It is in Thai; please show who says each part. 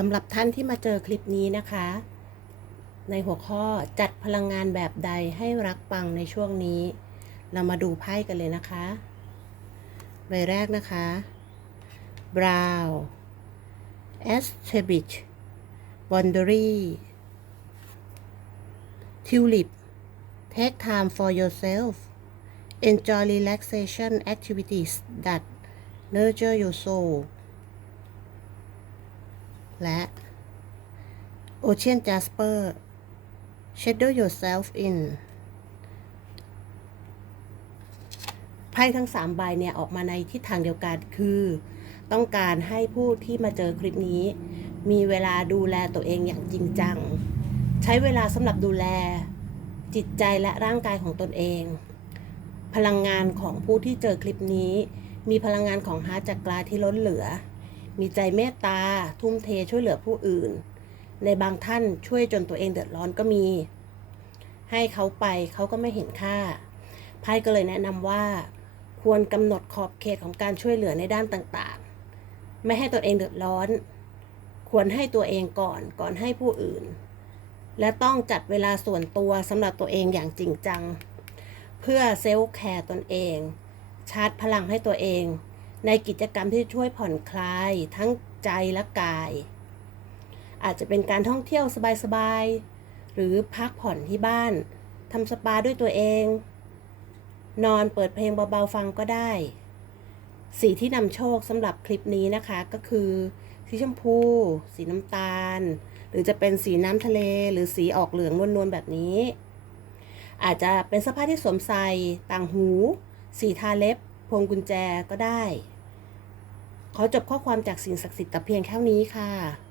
Speaker 1: สำหรับท่านที่มาเจอคลิปนี้นะคะ ในหัวข้อจัดพลังงานแบบใดให้รักปังในช่วงนี้ เรามาดูไพ่กันเลยนะคะ ใบแรกนะคะ Brown Establish Boundary Tulip Take time for yourself Enjoy relaxation activities that nurture your soul และ Ocean Jasper Shadow yourself in ไพ่ทั้งสามใบเนี่ย ออกมาในทิศทางเดียวกันคือ ต้องการให้ผู้ที่มาเจอคลิปนี้ มีเวลาดูแลตัวเองอย่างจริงจัง ใช้เวลาสำหรับดูแลจิตใจและร่างกายของตนเอง พลังงานของผู้ที่เจอคลิปนี้ มีพลังงานของฮาร์จักราที่ล้นเหลือ มีใจเมตตา ทุ่มเทช่วยเหลือผู้อื่น ในบางท่านช่วยจนตัวเองเดือดร้อนก็มี ให้เขาไปเขาก็ไม่เห็นค่าไพ่ก็เลยแนะนำว่า ควรกำหนดขอบเขตของการช่วยเหลือในด้านต่างๆ ไม่ให้ตัวเองเดือดร้อน ควรให้ตัวเองก่อนก่อนให้ผู้อื่น และต้องจัดเวลาส่วนตัวสำหรับตัวเองอย่างจริงจัง เพื่อเซลล์แคร์ตนเอง ชาร์จพลังให้ตัวเอง ในกิจกรรมที่ช่วยผ่อนคลายทั้งใจและกาย อาจจะเป็นการท่องเที่ยวสบายๆ หรือพักผ่อนที่บ้านทำสปาด้วยตัวเอง นอนเปิดเพลงเบาๆฟังก็ได้ สีที่นำโชคสำหรับคลิปนี้นะคะก็คือสีชมพู สีน้ำตาล หรือจะเป็นสีน้ำทะเล หรือสีออกเหลืองนวลๆแบบนี้ อาจจะเป็นเสื้อผ้าที่สวมใส่ต่างหู สีทาเล็บ พวงกุญแจก็ได้ ขอจบข้อความจากสิ่งศักดิ์สิทธิ์แต่เพียงแค่นี้ค่ะ